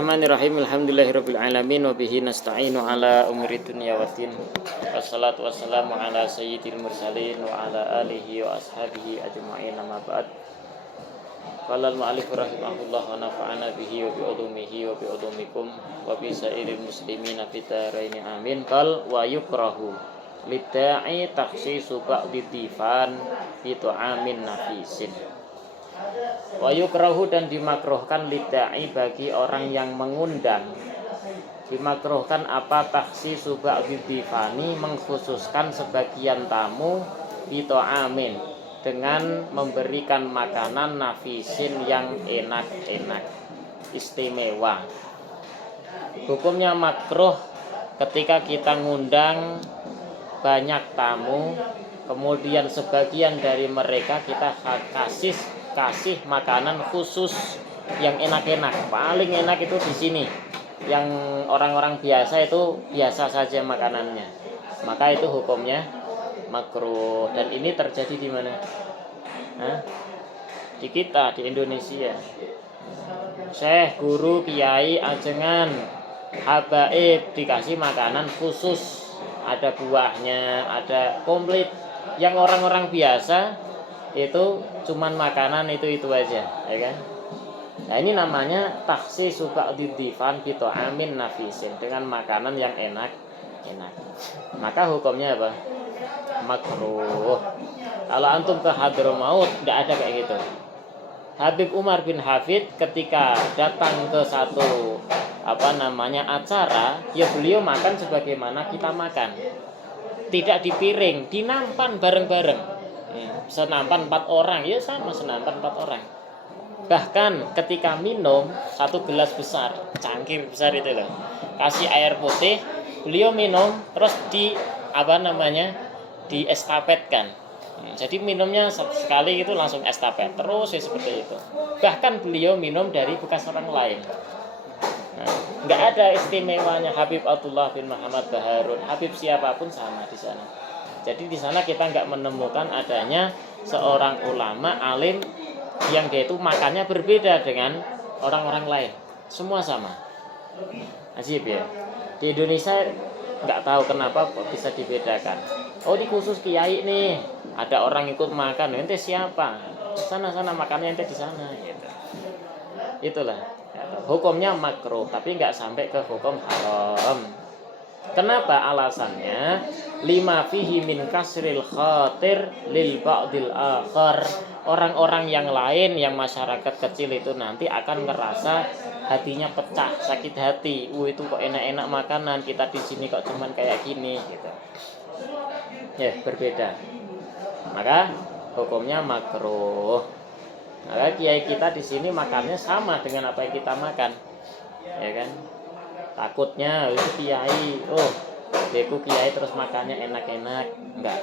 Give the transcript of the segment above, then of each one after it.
Bismillahirrahmanirrahim. Alhamdulillahirabbil alamin wa bihi nasta'inu ala umuri dunya waddin. Wassalatu wassalamu ala sayyidil mursalin wa ala alihi wa ashabihi ajma'in, amma ba'd. Qala al-mu'allif rahimahullah wa nafa'ana bihi wa bi ulumihi wa bi ulumikum wa bi sairil muslimina fid dharain amin. Qal wa yukrahu lidda'i takhsisu ba'dhi difan bi tu'amin nafisin. Wa yukrahu, dan dimakruhkan lidda'i bagi orang yang mengundang, dimakruhkan apa takhsisu ba'dhi difani, mengkhususkan sebagian tamu bito amin, dengan memberikan makanan nafisin yang enak-enak, istimewa. Hukumnya makruh ketika kita ngundang banyak tamu, kemudian sebagian dari mereka kita kasih makanan khusus yang enak-enak. Paling enak itu di sini. Yang orang-orang biasa itu biasa saja makanannya. Maka itu hukumnya makruh. Dan ini terjadi di mana? Di kita, di Indonesia. Syekh, guru, kiai, ajengan, habaib dikasih makanan khusus. Ada buahnya, ada komplit. Yang orang-orang biasa itu cuman makanan itu aja, ya kan? Nah, ini namanya takhsisu ba'dhi difan bi ta'amin nafisin, dengan makanan yang enak. Maka hukumnya apa? Makruh. Kalau antum ke Hadramaut enggak ada kayak gitu. Habib Umar bin Hafid ketika datang ke satu acara, ya beliau makan sebagaimana kita makan. Tidak di piring, dinampan bareng-bareng. Senampan 4 orang, ya sama, senampan 4 orang. Bahkan ketika minum, satu gelas besar, cangkir besar itu loh, kasih air putih, beliau minum terus di estafetkan. Jadi minumnya sekali itu langsung estafet terus, ya seperti itu. Bahkan beliau minum dari bekas orang lain. Nggak ada istimewanya Habib Abdullah bin Muhammad Baharun, Habib siapapun sama di sana. Jadi di sana kita nggak menemukan adanya seorang ulama alim yang dia itu makannya berbeda dengan orang-orang lain. Semua sama. Ajib ya. Di Indonesia nggak tahu kenapa kok bisa dibedakan. Oh, di khusus kiai nih, ada orang ikut makan. Ente siapa? Sana makannya ente di sana. Gitu. Itulah. Hukumnya makruh, tapi nggak sampai ke hukum haram. Kenapa? Alasannya lima fihi min kasril khatir lil ba'dil akhar. Orang-orang yang lain, yang masyarakat kecil itu nanti akan ngerasa hatinya pecah, sakit hati. Itu kok enak-enak makanan, kita di sini kok cuman kayak gini gitu. Ya, berbeda. Maka hukumnya makruh. Maka kiai kita di sini makannya sama dengan apa yang kita makan. Ya kan? Takutnya itu kiai, beku kiai terus makannya enak-enak. Enggak,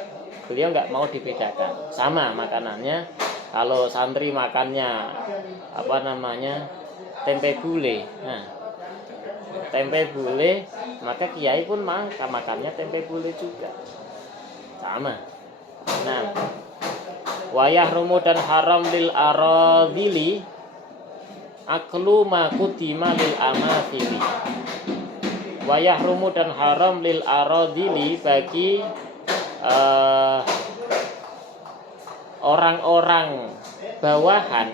beliau enggak mau dibedakan. Sama makanannya. Kalau santri makannya tempe bule. Nah, tempe bule, maka kiai pun makannya tempe bule juga. Sama. Nah, wayah rumu dan haram lil aradili aklu ma kutima lil amathili. Wayah rumu dan haram lil aradili bagi orang-orang bawahan,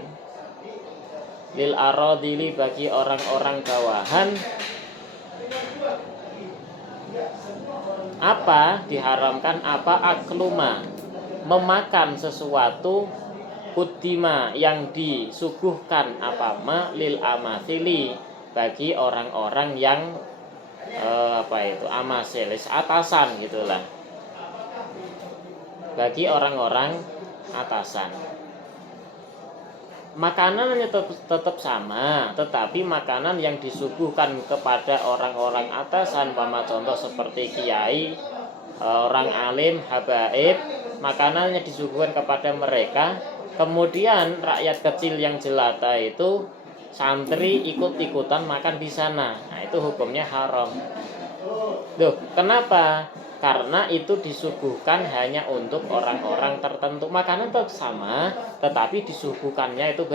lil aradili bagi orang-orang bawahan, apa diharamkan? Apa? Akluma, memakan sesuatu, kudima yang disuguhkan, lil amathili bagi orang-orang yang amasilis, atasan gitulah, bagi orang-orang atasan. Makanannya tetap sama, tetapi makanan yang disuguhkan kepada orang-orang atasan, contoh seperti kiai, orang alim, habaib, makanannya disuguhkan kepada mereka. Kemudian rakyat kecil yang jelata itu, santri ikut-ikutan makan di sana. Nah, itu hukumnya haram. Loh, kenapa? Karena itu disuguhkan hanya untuk orang-orang tertentu. Makanan tetap sama, tetapi disuguhkannya itu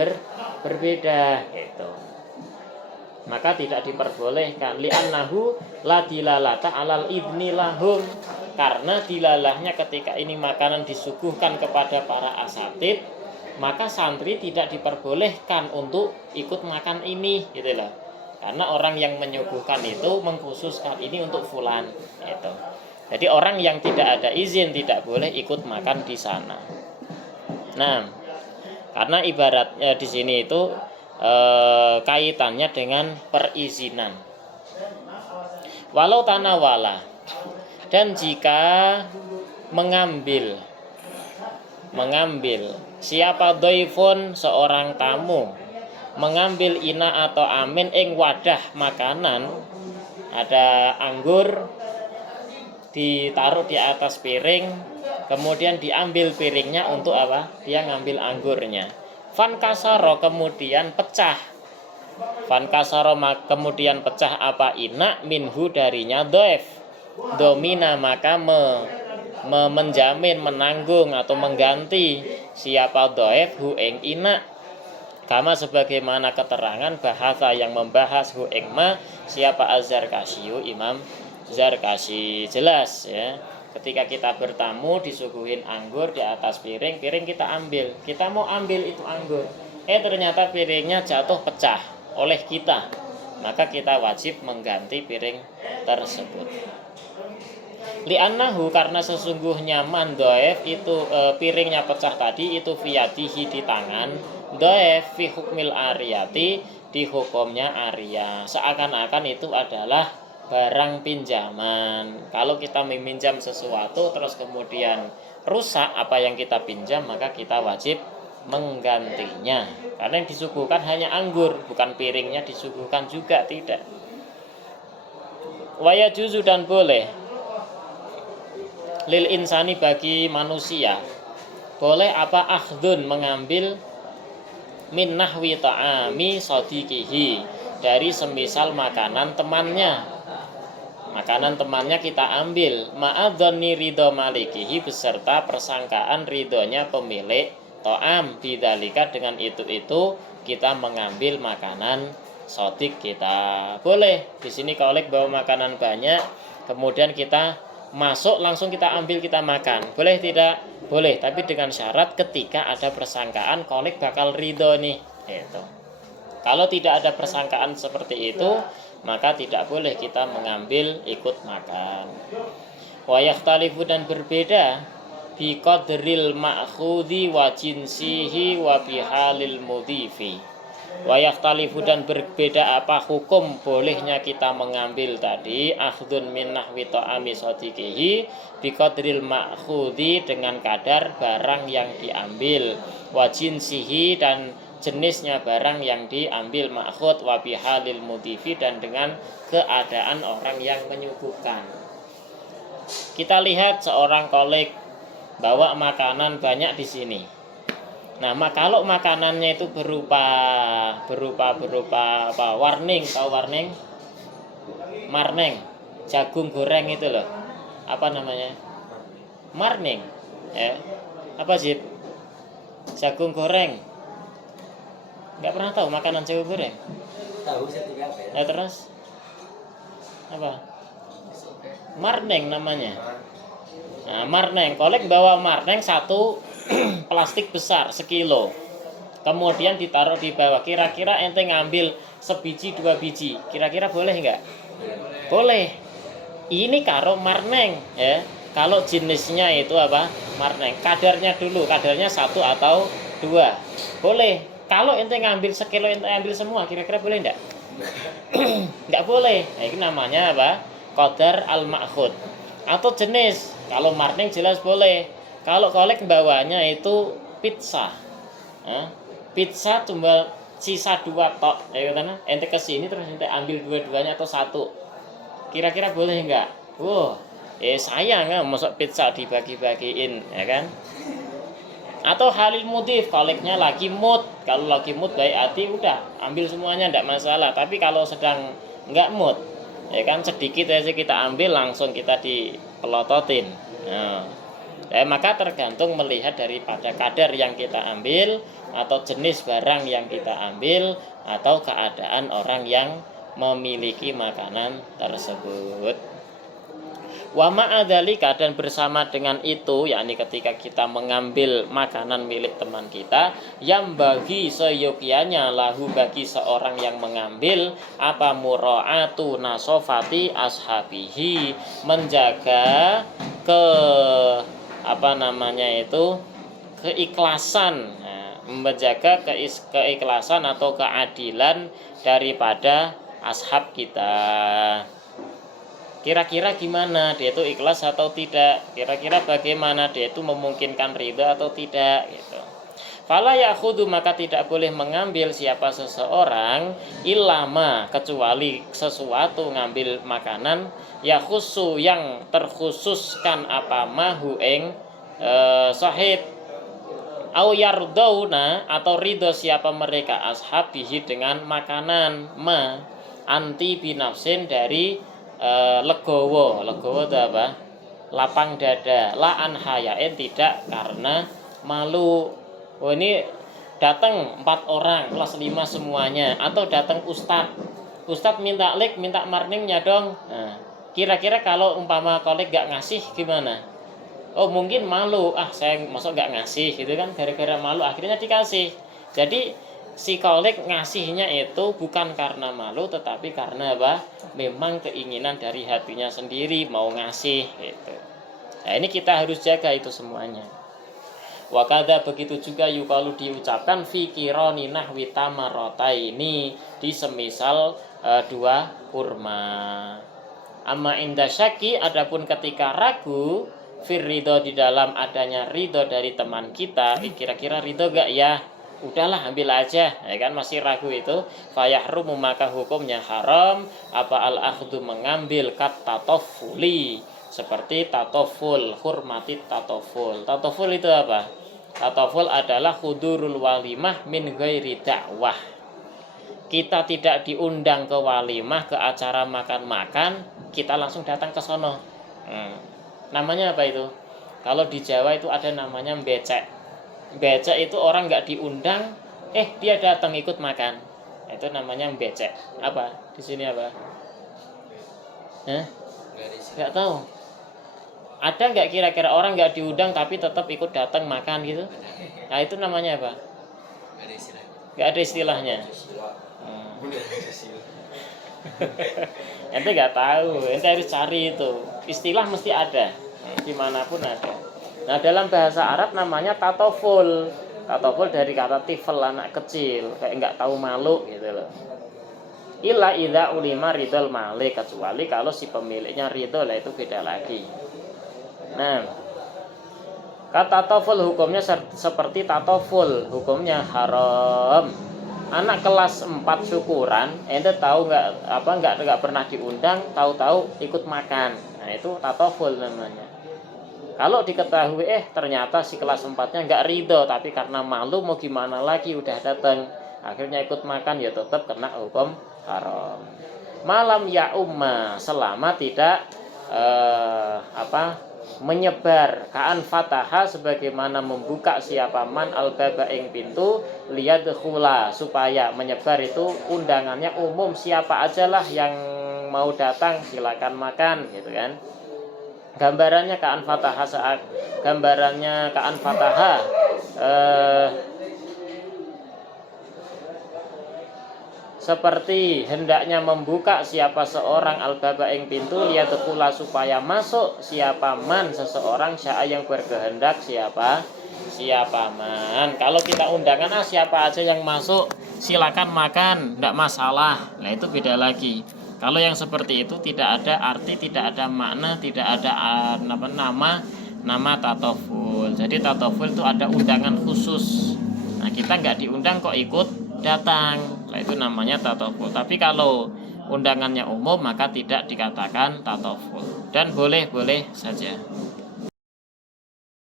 berbeda gitu. maka tidak diperbolehkan. Li'annahu la dilalata alal idni lahum, karena dilalahnya ketika ini makanan disuguhkan kepada para asatid, maka santri tidak diperbolehkan untuk ikut makan ini, gitu loh. Karena orang yang menyuguhkan itu mengkhususkan ini untuk fulan, gitu. Jadi orang yang tidak ada izin tidak boleh ikut makan di sana. Nah, karena ibaratnya di sini itu kaitannya dengan perizinan. Walau tanawala, dan jika mengambil siapa doifun, seorang tamu mengambil ina atau amin ing wadah makanan, ada anggur ditaruh di atas piring, kemudian diambil piringnya untuk apa? Dia ngambil anggurnya. Fan kasaro, kemudian pecah. Fan kasaro, kemudian pecah apa? Ina minhu, darinya doef. Domina, maka menjamin, menanggung atau mengganti siapa doef hu ing ina. Kama sebagaimana keterangan bahasa yang membahas hu ing ma siapa Az-Zarkasyi, Imam Zarkasyi. Jelas ya, ketika kita bertamu disuguhin anggur di atas piring kita ambil, kita mau ambil itu anggur, ternyata piringnya jatuh pecah oleh kita, maka kita wajib mengganti piring tersebut. Li'annahu, karena sesungguhnya man doef itu piringnya pecah tadi itu fiyadihi, di tangan, doef fi hukmil ariyati, di hukumnya aria, seakan-akan itu adalah barang pinjaman. Kalau kita meminjam sesuatu terus kemudian rusak apa yang kita pinjam, maka kita wajib menggantinya. Karena yang disuguhkan hanya anggur, bukan piringnya disuguhkan juga, tidak. Waya juzu, dan boleh lil insani, bagi manusia boleh apa? Akhdun, mengambil min nahwi ta'ami sadiqihi, dari semisal makanan temannya. Makanan temannya kita ambil, ma'adzonni ridho malikihi, beserta persangkaan ridhonya pemilik ta'am, bidzalika, dengan itu kita mengambil makanan sodik kita. Boleh di sini kolek bawa makanan banyak, kemudian kita masuk langsung kita ambil, kita makan, boleh tidak? Boleh, tapi dengan syarat ketika ada persangkaan kolek bakal ridho nih, gitu. Kalau tidak ada persangkaan seperti itu, maka tidak boleh kita mengambil ikut makan. Wa yakhtalifu, dan berbeda bi qadril ma'khudhi wa jinsihi wa bihalil mudhifi. Wa yakhtalifu, dan berbeda apa hukum bolehnya kita mengambil tadi, akhdun min nahwi ta'ami sadiqihi, bi qadril ma'khudhi, dengan kadar barang yang diambil, wa jinsihi, dan jenisnya barang yang diambil, ma'khud, wa bihalil mudhifi, dan dengan keadaan orang yang menyuguhkan. Kita lihat seorang kolik bawa makanan banyak di sini. Nah, kalau makanannya itu berupa apa? Warning, tahu warning? Marning, jagung goreng itu loh. Apa namanya? Marning. Ya. Apa sih? Jagung goreng. Enggak pernah tahu makanan jagung goreng? Tahu saya tidak apa ya. Ya, terus apa? Marning namanya. Nah, marning, kolek bawa marning satu plastik besar 1 kilo, kemudian ditaruh di bawah. Kira-kira ente ngambil sebiji 2 biji, kira-kira boleh nggak? Boleh. Ini karo marneng ya. Kalau jenisnya itu apa? Marneng. Kadarnya dulu, kadarnya 1 atau 2, boleh. Kalau ente ngambil 1 kilo, ente ambil semua, kira-kira boleh nggak? Nggak boleh. Nah, ini namanya apa? Qadar al-ma'khud. Atau jenis, kalau marneng jelas boleh. Kalau kolek bawanya itu pizza, pizza cuma sisa 2 tok, ya katanya. Ente kesini terus ente ambil 2-duanya atau 1, kira-kira boleh nggak? Sayang kan, masuk pizza dibagi-bagiin, ya kan? Atau halil mudif, koleknya lagi mood. Kalau lagi mood baik hati, udah ambil semuanya, nggak masalah. Tapi kalau sedang nggak mood, ya kan, sedikit aja kita ambil, langsung kita dipelototin. Maka tergantung melihat daripada kadar yang kita ambil, atau jenis barang yang kita ambil, atau keadaan orang yang memiliki makanan tersebut. Wa ma'adzalika, dan bersama dengan itu, yakni ketika kita mengambil makanan milik teman kita, yang bagi seyogyanya lahu, bagi seorang yang mengambil, apa mura'atu nasofati ashabihi, menjaga keikhlasan, menjaga keikhlasan atau keadilan daripada ashab kita. Kira-kira gimana dia itu ikhlas atau tidak, kira-kira bagaimana dia itu memungkinkan ridha atau tidak gitu. Fala ya'khudhu, maka tidak boleh mengambil siapa seseorang ilama, kecuali sesuatu, ngambil makanan ya khusu, yang terkhususkan apa mahu ing sahib, au yardauna, atau ridho siapa mereka ashabihi dengan makanan ma anti binafsin, dari legowo itu apa? Lapang dada, la an hayain, tidak karena malu. Oh, ini datang 4 orang kelas 5 semuanya, atau datang ustadz minta minta marningnya dong. Nah, kira-kira kalau umpama kolik gak ngasih gimana? Oh, mungkin malu, saya masuk gak ngasih gitu kan, gara-gara malu akhirnya dikasih. Jadi si kolik ngasihnya itu bukan karena malu, tetapi karena apa? Memang keinginan dari hatinya sendiri mau ngasih gitu. Nah, ini kita harus jaga itu semuanya. Wakada, begitu juga yukalu diucapkan fikironi nahwi tamarrotaini, di semisal 2 kurma. Amma inda syaki, adapun ketika ragu, fir ridho, di dalam adanya ridho dari teman kita, kira-kira ridho gak ya? Udahlah ambil aja, ya kan, masih ragu itu, fayahrumu, maka hukumnya haram apa al-akhdhu, mengambil, kat tatofuli, seperti tatoful, hurmati tatoful. Tatoful itu apa? Tatoful adalah hudurul walimah min ghairi dakwah. Kita tidak diundang ke walimah, ke acara makan-makan, kita langsung datang ke sono. Namanya apa itu? Kalau di Jawa itu ada namanya becek. Becek itu orang nggak diundang, dia datang ikut makan. Itu namanya becek. Apa? Di sini apa? Nggak tahu. Ada nggak kira-kira orang nggak diundang tapi tetap ikut datang makan gitu? Nah, itu namanya apa? Nggak ada istilahnya. Ente nggak tahu, ente harus cari itu. Istilah mesti ada, dimanapun ada. Nah, dalam bahasa Arab namanya tatoful. Tatoful dari kata tifel, anak kecil, kayak nggak tahu malu gitu loh. Illa idza ulima ridol malik, kecuali kalau si pemiliknya ridho, lah itu beda lagi. Nah, kata tatoful hukumnya seperti tatoful, hukumnya haram. Anak kelas 4 syukuran, ente tahu nggak pernah diundang, tahu-tahu ikut makan. Nah, itu tatoful namanya. Kalau diketahui ternyata si kelas 4-nya nggak ridho, tapi karena malu mau gimana lagi, udah datang, akhirnya ikut makan, ya tetap kena hukum haram. Malam ya umma, selama tidak menyebar, kaan fataha, sebagaimana membuka siapa man al-baba ing pintu, liyadkhula, supaya menyebar itu undangannya umum, siapa ajalah yang mau datang silakan makan gitu kan. Gambarannya kaan fataha, seperti hendaknya membuka siapa seorang al-baba ing pintu, liyadkhula, supaya masuk siapa man seseorang, syaa yang berkehendak, siapa man. Kalau kita undangan siapa aja yang masuk silakan makan, tidak masalah. Nah, itu beda lagi. Kalau yang seperti itu tidak ada arti, tidak ada makna, tidak ada nama tatoful. Jadi tatoful itu ada undangan khusus. Nah, kita nggak diundang kok ikut datang, nah itu namanya tatoful. Tapi kalau undangannya umum maka tidak dikatakan tatoful, dan boleh-boleh saja.